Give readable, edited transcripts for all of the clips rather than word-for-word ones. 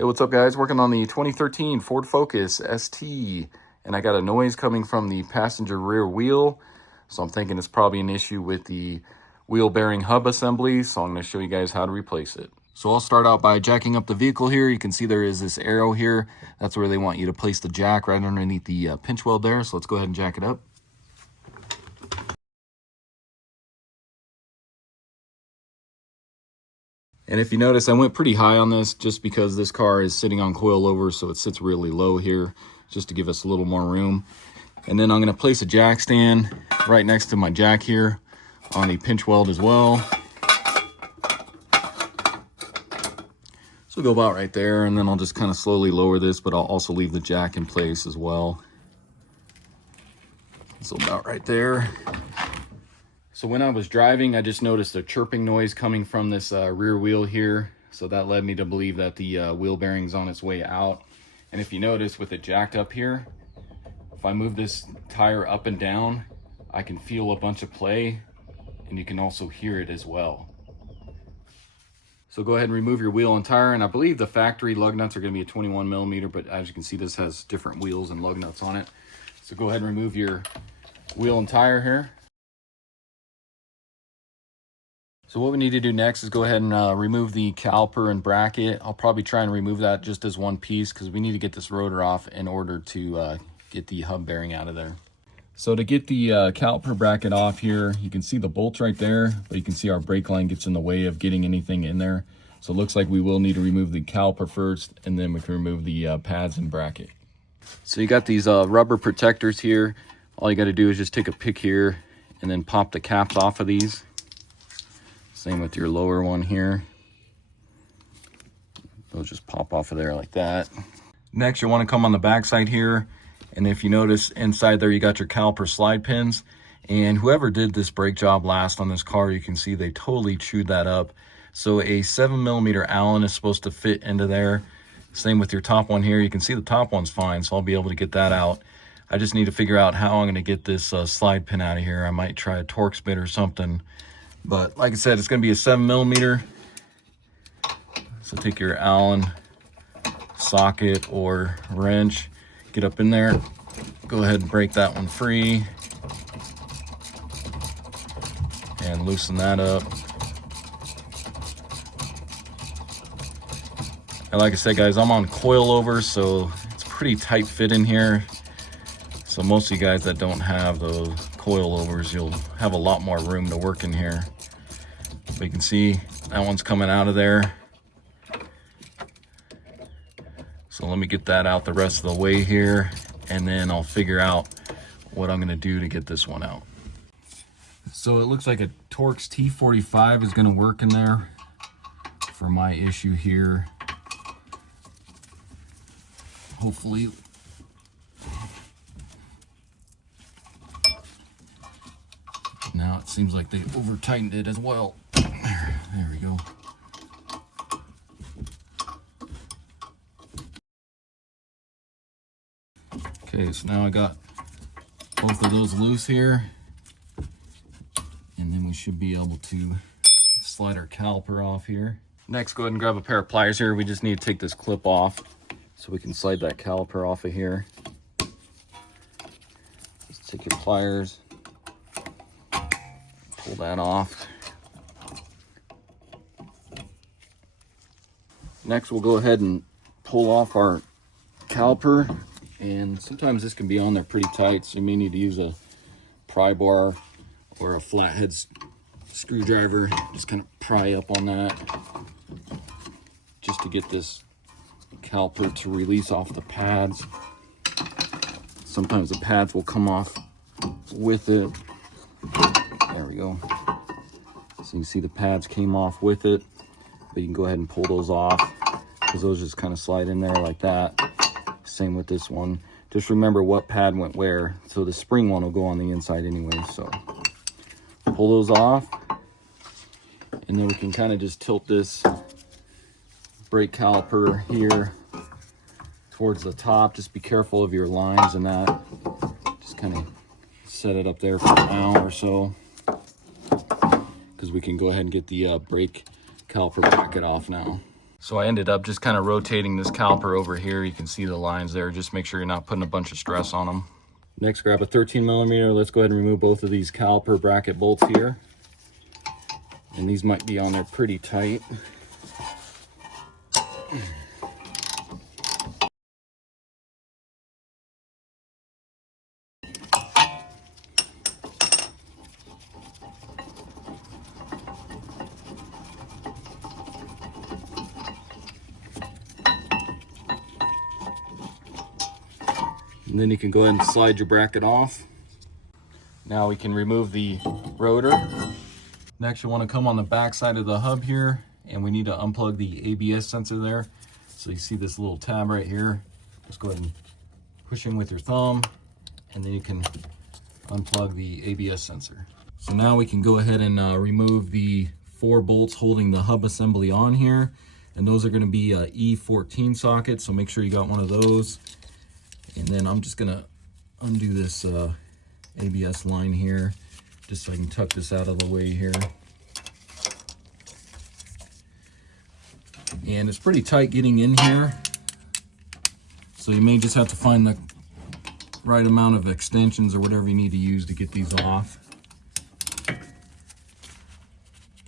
Hey, what's up guys? Working on the 2013 Ford Focus ST, and I got a noise coming from the passenger rear wheel. So I'm thinking it's probably an issue with the wheel bearing hub assembly. So I'm going to show you guys how to replace it. So I'll start out by jacking up the vehicle here. You can see there is this arrow here. That's where they want you to place the jack, right underneath the pinch weld there. So let's go ahead and jack it up. And if you notice, I went pretty high on this just because this car is sitting on coilover, so it sits really low here just to give us a little more room. And then I'm going to place a jack stand right next to my jack here on the pinch weld as well. So go about right there, and then I'll just kind of slowly lower this, but I'll also leave the jack in place as well. So about right there. So when I was driving, I just noticed a chirping noise coming from this rear wheel here. So that led me to believe that the wheel bearing's on its way out. And if you notice, with it jacked up here, if I move this tire up and down, I can feel a bunch of play, and you can also hear it as well. So go ahead and remove your wheel and tire, and I believe the factory lug nuts are going to be a 21 millimeter, but as you can see, this has different wheels and lug nuts on it. So go ahead and remove your wheel and tire here. So what we need to do next is go ahead and remove the caliper and bracket. I'll probably try and remove that just as one piece because we need to get this rotor off in order to get the hub bearing out of there. So to get the caliper bracket off here, you can see the bolts right there, but you can see our brake line gets in the way of getting anything in there. So it looks like we will need to remove the caliper first, and then we can remove the pads and bracket. So you got these rubber protectors here. All you got to do is just take a pick here and then pop the caps off of these. Same with your lower one here. They'll just pop off of there like that. Next, you'll want to come on the back side here. And if you notice inside there, you got your caliper slide pins. And whoever did this brake job last on this car, you can see they totally chewed that up. So a 7 millimeter Allen is supposed to fit into there. Same with your top one here. You can see the top one's fine, so I'll be able to get that out. I just need to figure out how I'm going to get this slide pin out of here. I might try a Torx bit or something. But like I said, it's going to be a 7 millimeter. So take your Allen socket or wrench, get up in there, go ahead and break that one free, and loosen that up. And like I said, guys, I'm on coilover, so it's pretty tight fit in here. So most of you guys that don't have those coilovers, you'll have a lot more room to work in here. But you can see that one's coming out of there. So let me get that out the rest of the way here, and then I'll figure out what I'm going to do to get this one out. So it looks like a Torx T45 is going to work in there for my issue here. Hopefully. Now it seems like they over tightened it as well. There we go. Okay, so now I got both of those loose here, and then we should be able to slide our caliper off here. Next, go ahead and grab a pair of pliers here. We just need to take this clip off so we can slide that caliper off of here. Just take your pliers, pull that off. Next, we'll go ahead and pull off our caliper, and sometimes this can be on there pretty tight, so you may need to use a pry bar or a flathead screwdriver. Just kind of pry up on that just to get this caliper to release off the pads. Sometimes the pads will come off with it. There we go. So you can see the pads came off with it, but you can go ahead and pull those off because those just kind of slide in there like that. Same with this one. Just remember what pad went where. So the spring one will go on the inside anyway. So pull those off, and then we can kind of just tilt this brake caliper here towards the top. Just be careful of your lines and that. Just kind of set it up there for now or so, because we can go ahead and get the brake caliper bracket off now. So I ended up just kind of rotating this caliper over here. You can see the lines there. Just make sure you're not putting a bunch of stress on them. Next, grab a 13 millimeter. Let's go ahead and remove both of these caliper bracket bolts here. And these might be on there pretty tight. And then you can go ahead and slide your bracket off. Now we can remove the rotor. Next, you want to come on the back side of the hub here, and we need to unplug the ABS sensor there. So you see this little tab right here. Just go ahead and push in with your thumb, and then you can unplug the ABS sensor. So now we can go ahead and remove the 4 bolts holding the hub assembly on here. And those are going to be E14 sockets, so make sure you got one of those. And then I'm just gonna undo this ABS line here, just so I can tuck this out of the way here. And it's pretty tight getting in here, so you may just have to find the right amount of extensions or whatever you need to use to get these off.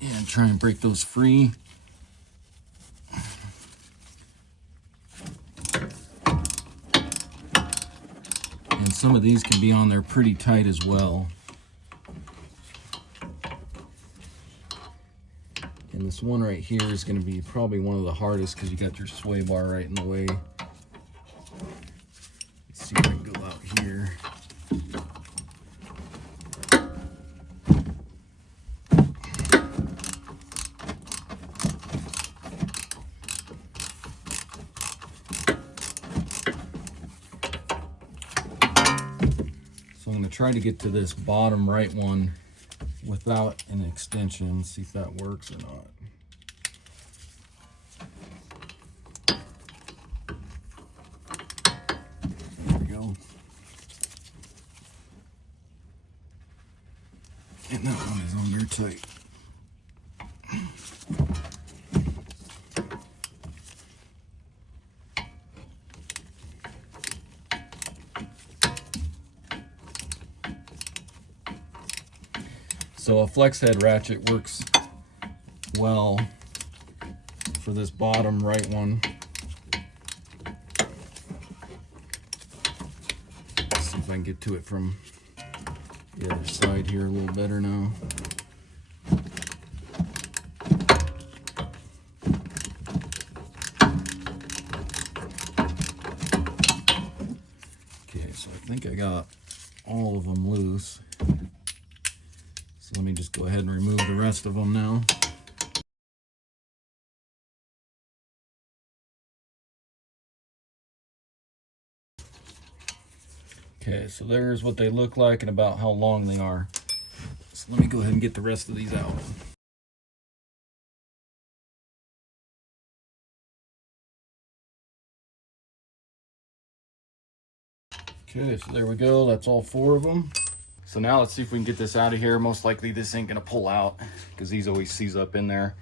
And try and break those free. And some of these can be on there pretty tight as well. And this one right here is going to be probably one of the hardest because you got your sway bar right in the way. Let's see if I can go out here. So I'm going to try to get to this bottom right one without an extension, see if that works or not. There we go. And that one is on there tight. So a flex head ratchet works well for this bottom right one. Let's see if I can get to it from the other side here a little better now. Okay, so I think I got all of them loose. So let me just go ahead and remove the rest of them now. Okay, so there's what they look like and about how long they are. So let me go ahead and get the rest of these out. Okay, so there we go. That's all 4 of them. So now let's see if we can get this out of here. Most likely this ain't gonna pull out because these always seize up in there.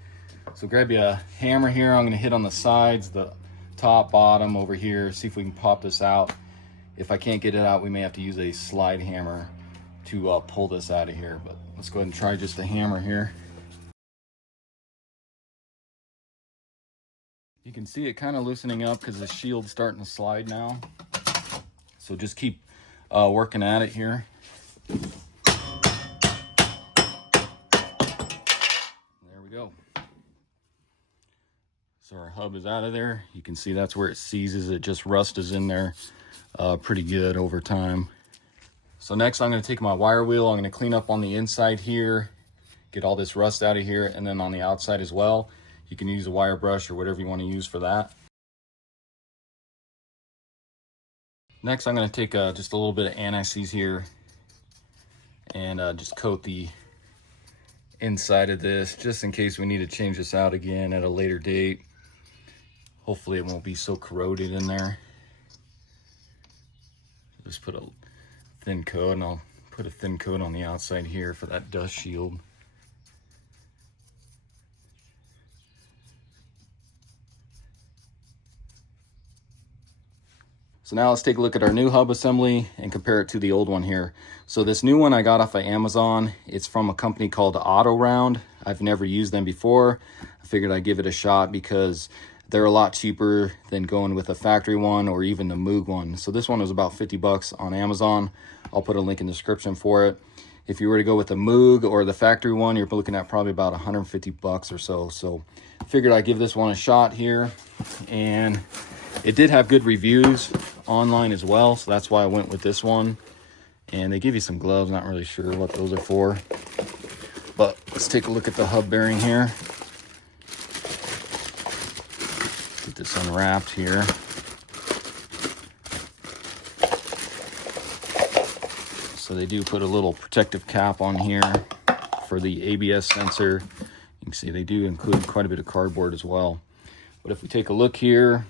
So grab you a hammer here. I'm gonna hit on the sides, the top, bottom over here, see if we can pop this out. If I can't get it out, we may have to use a slide hammer to pull this out of here. But let's go ahead and try just a hammer here. You can see it kind of loosening up because the shield's starting to slide now. So just keep working at it here. There we go. So our hub is out of there. You can see that's where it seizes. It just rust is in there pretty good over time. So next I'm going to take my wire wheel. I'm going to clean up on the inside here, get all this rust out of here, and then on the outside as well. You can use a wire brush or whatever you want to use for that. Next I'm going to take just a little bit of anti-seize here and just coat the inside of this just in case we need to change this out again at a later date. Hopefully it won't be so corroded in there. Just put a thin coat, and I'll put a thin coat on the outside here for that dust shield. So now let's take a look at our new hub assembly and compare it to the old one here. So this new one I got off of Amazon. It's from a company called Auto Round. I've never used them before. I figured I'd give it a shot because they're a lot cheaper than going with a factory one or even the Moog one. So this one was about 50 bucks on Amazon. I'll put a link in the description for it. If you were to go with the Moog or the factory one, you're looking at probably about 150 bucks or so. So figured I'd give this one a shot here. And it did have good reviews online as well, so that's why I went with this one. And they give you some gloves, not really sure what those are for. But let's take a look at the hub bearing here. Get this unwrapped here. So they do put a little protective cap on here for the ABS sensor. You can see they do include quite a bit of cardboard as well. But if we take a look here,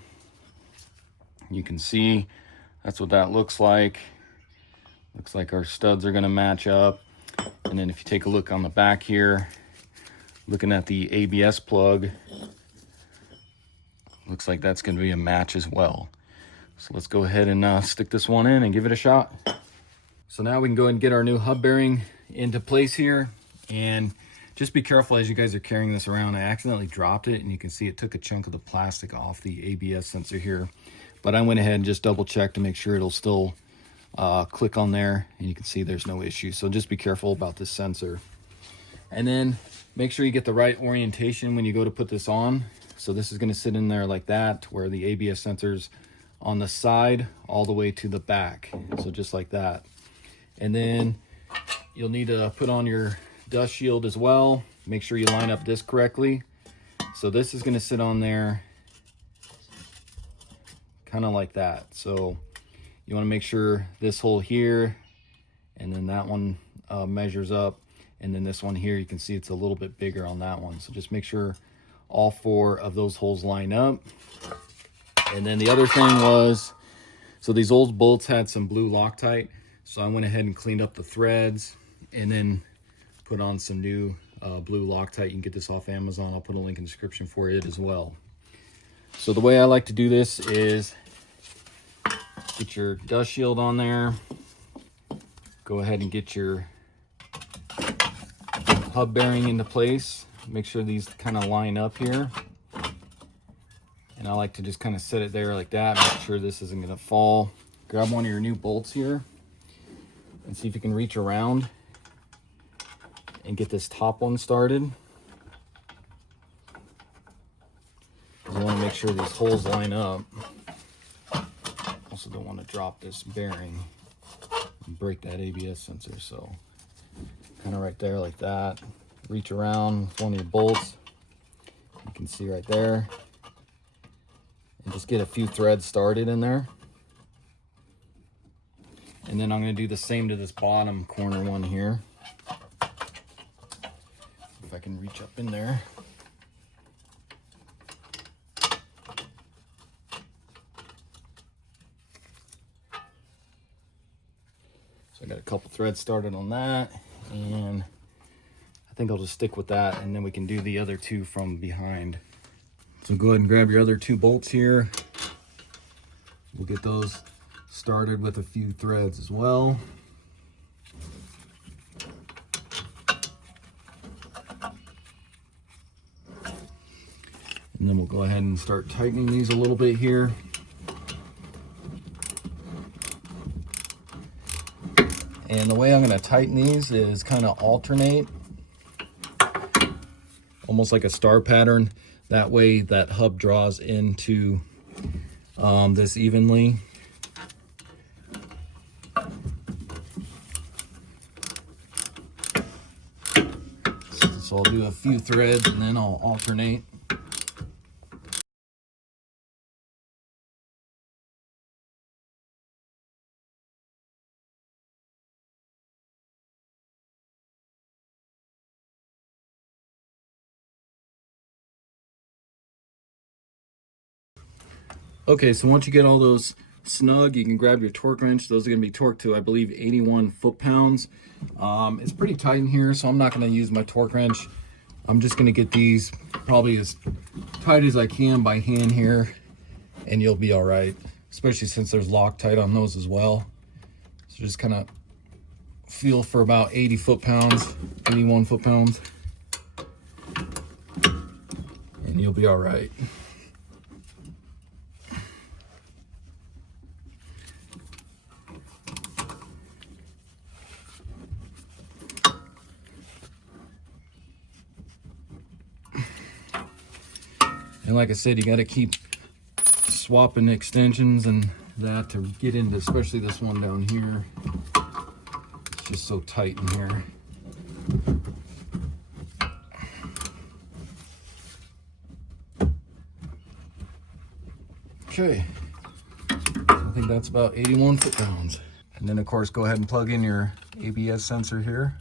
you can see that's what that looks like. Looks like our studs are going to match up. And then if you take a look on the back here, looking at the ABS plug, looks like that's going to be a match as well. So let's go ahead and stick this one in and give it a shot. So now we can go ahead and get our new hub bearing into place here. And just be careful as you guys are carrying this around. I accidentally dropped it, and you can see it took a chunk of the plastic off the ABS sensor here. But I went ahead and just double checked to make sure it'll still click on there, and you can see there's no issue. So just be careful about this sensor. And then make sure you get the right orientation when you go to put this on. So this is going to sit in there like that, where the ABS sensor's on the side all the way to the back. So just like that. And then you'll need to put on your dust shield as well. Make sure you line up this correctly. So this is going to sit on there kind of like that. So you want to make sure this hole here and then that one measures up, and then this one here, you can see it's a little bit bigger on that one. So just make sure all 4 of those holes line up. And then the other thing was, so these old bolts had some blue Loctite, so I went ahead and cleaned up the threads and then put on some new blue Loctite. You can get this off Amazon. I'll put a link in the description for it as well. So the way I like to do this is get your dust shield on there. Go ahead and get your hub bearing into place. Make sure these kind of line up here. And I like to just kind of set it there like that. Make sure this isn't going to fall. Grab one of your new bolts here and see if you can reach around and get this top one started. You want to make sure these holes line up. Also don't want to drop this bearing and break that ABS sensor. So kind of right there like that. Reach around with one of your bolts. You can see right there. And just get a few threads started in there. And then I'm going to do the same to this bottom corner one here. If I can reach up in there. So I got a couple threads started on that, and I think I'll just stick with that, and then we can do the other 2 from behind. So go ahead and grab your other 2 bolts here. We'll get those started with a few threads as well. And then we'll go ahead and start tightening these a little bit here. And the way I'm going to tighten these is kind of alternate, almost like a star pattern. That way that hub draws into this evenly. So I'll do a few threads and then I'll alternate. Okay, so once you get all those snug, you can grab your torque wrench. Those are going to be torqued to, I believe, 81 foot-pounds. It's pretty tight in here, so I'm not going to use my torque wrench. I'm just going to get these probably as tight as I can by hand here, and you'll be all right. especially since there's Loctite on those as well. So just kind of feel for about 80 foot-pounds, 81 foot-pounds, and you'll be all right. And like I said, you got to keep swapping extensions and that to get into, especially this one down here. It's just so tight in here. Okay, so I think that's about 81 foot-pounds. And then of course, go ahead and plug in your ABS sensor here.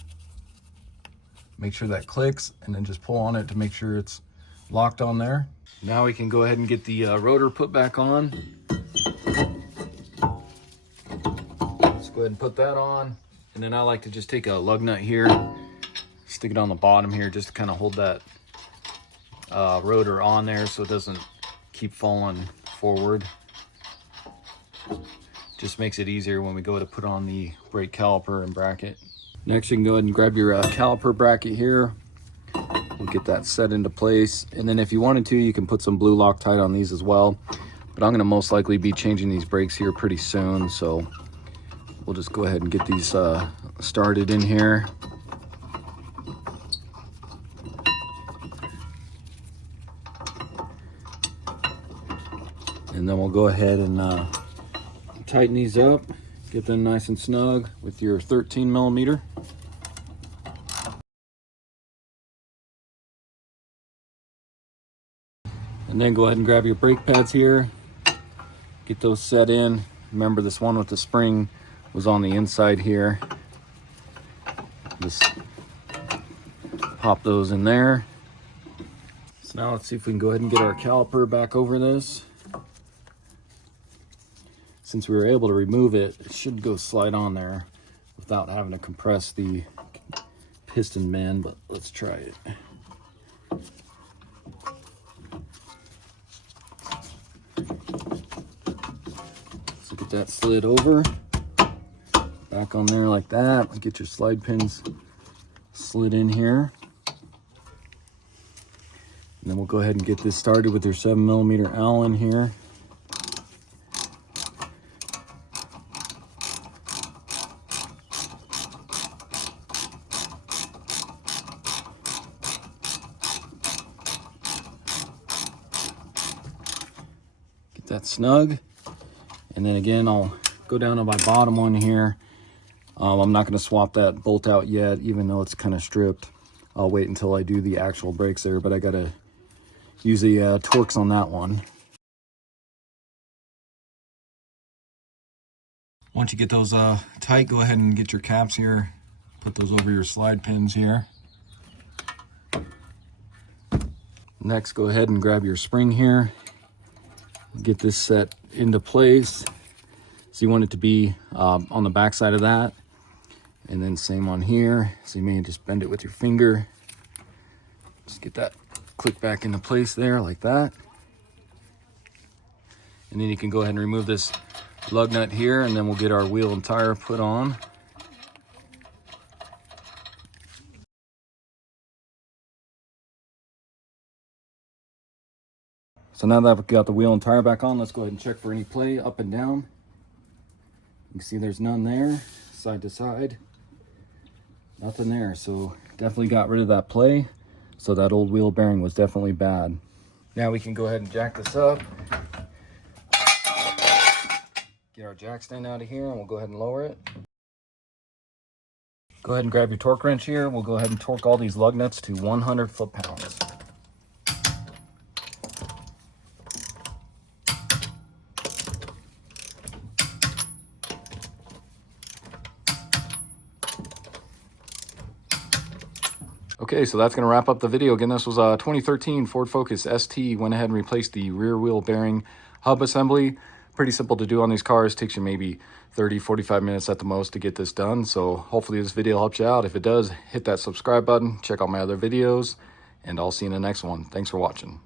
Make sure that clicks, and then just pull on it to make sure it's locked on there. Now we can go ahead and get the rotor put back on. Let's go ahead and put that on. And then I like to just take a lug nut here, stick it on the bottom here just to kind of hold that rotor on there so it doesn't keep falling forward. Just makes it easier when we go to put on the brake caliper and bracket. Next, you can go ahead and grab your caliper bracket here. We'll get that set into place. And then if you wanted to, you can put some blue Loctite on these as well. But I'm gonna most likely be changing these brakes here pretty soon. So we'll just go ahead and get these started in here. And then we'll go ahead and tighten these up, get them nice and snug with your 13 millimeter. And then go ahead and grab your brake pads here, get those set in. Remember, this one with the spring was on the inside here. Just pop those in there. So now let's see if we can go ahead and get our caliper back over this. Since we were able to remove it, it should go slide on there without having to compress the piston bend, but let's try it. So get that slid over, back on there like that. Get your slide pins slid in here. And then we'll go ahead and get this started with your 7 millimeter Allen here. Get that snug. And then again, I'll go down to my bottom one here. I'm not going to swap that bolt out yet, even though it's kind of stripped. I'll wait until I do the actual brakes there, but I got to use the Torx on that one. Once you get those tight, go ahead and get your caps here. Put those over your slide pins here. Next, go ahead and grab your spring here. Get this set into place. So you want it to be on the back side of that. And then same on here. So you may just bend it with your finger. Just get that click back into place there like that. And then you can go ahead and remove this lug nut here, and then we'll get our wheel and tire put on. So now that I've got the wheel and tire back on, let's go ahead and check for any play up and down. You can see there's none there, side to side. Nothing there, so definitely got rid of that play. So that old wheel bearing was definitely bad. Now we can go ahead and jack this up. Get our jack stand out of here, and we'll go ahead and lower it. Go ahead and grab your torque wrench here. We'll go ahead and torque all these lug nuts to 100 foot-pounds. Okay, so that's going to wrap up the video. Again, this was a 2013 Ford Focus ST. Went ahead and replaced the rear wheel bearing hub assembly. Pretty simple to do on these cars. Takes you maybe 30-45 minutes at the most to get this done. So hopefully this video helps you out. If it does, hit that subscribe button. Check out my other videos, and I'll see you in the next one. Thanks for watching.